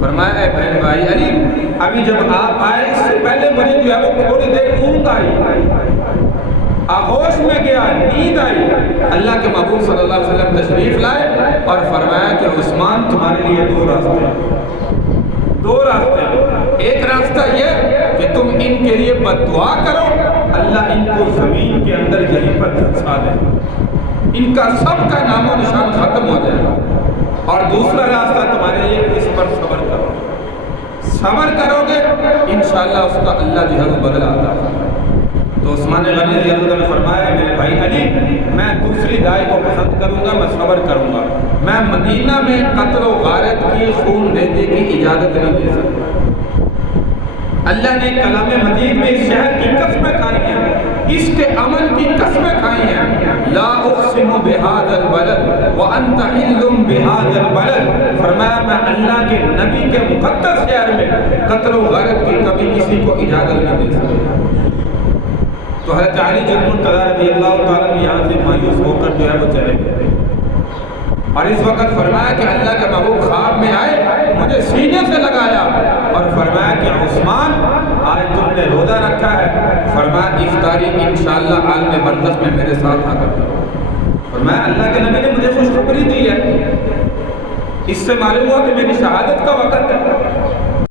فرمایا اے بہن بھائی علی ابھی جب آپ آئے اس سے پہلے مجھے جو ہے وہ تھوڑی دیر اونگ آئی، آغوش میں گیا، نیند آئی۔ اللہ کے محبوب صلی اللہ علیہ وسلم تشریف لائے اور فرمایا کہ عثمان تمہارے لیے دو راستے ہیں، دو راستے ہیں۔ ایک راستہ یہ کہ تم ان کے لیے بد دعا کرو، اللہ ان کو زمین کے اندر یہیں پر دھنسا دے، ان کا سب کا نام و نشان ختم ہو جائے۔ اور دوسرا راستہ تمہارے لیے اس پر صبر کرو، صبر کرو گے انشاءاللہ اس کا اللہ جو ہے وہ بدلہ عطا فرمائے۔ تو عثمان غنی رضی اللہ عنہ نے فرمایا میرے بھائی علی میں دوسری رائے کو پسند کروں گا، میں صبر کروں گا، میں مدینہ میں قتل و غارت کی خون دینے کی اجازت نہیں دے سکتا۔ اللہ نے کلام مجید میں اس شہر کی قسمیں کھائی ہیں، اس کے امن کی قسمیں کھائی ہیں، لا اقسم بہذا البلد وانت حل بہذا البلد، فرمایا میں اللہ کے نبی کے مقدس شہر میں قتل و غارت کی کبھی کسی کو اجازت نہیں دے سکتا۔ تو حضرت علی جل مرتضیٰ رضی اللہ تعالیٰ نے یہاں سے مایوس ہو کر جو ہے وہ چلے گئے، اور اس وقت فرمایا کہ اللہ کے محبوب خواب میں آئے، مجھے سینے سے لگایا اور فرمایا کہ عثمان آج تم نے روزہ رکھا ہے، فرمایا افطاری انشاءاللہ عالم برزخ میں میرے ساتھ آ کر، فرمایا اللہ کے نبی نے مجھے خوشخبری دی ہے، اس سے معلوم ہوا کہ میری شہادت کا وقت ہے۔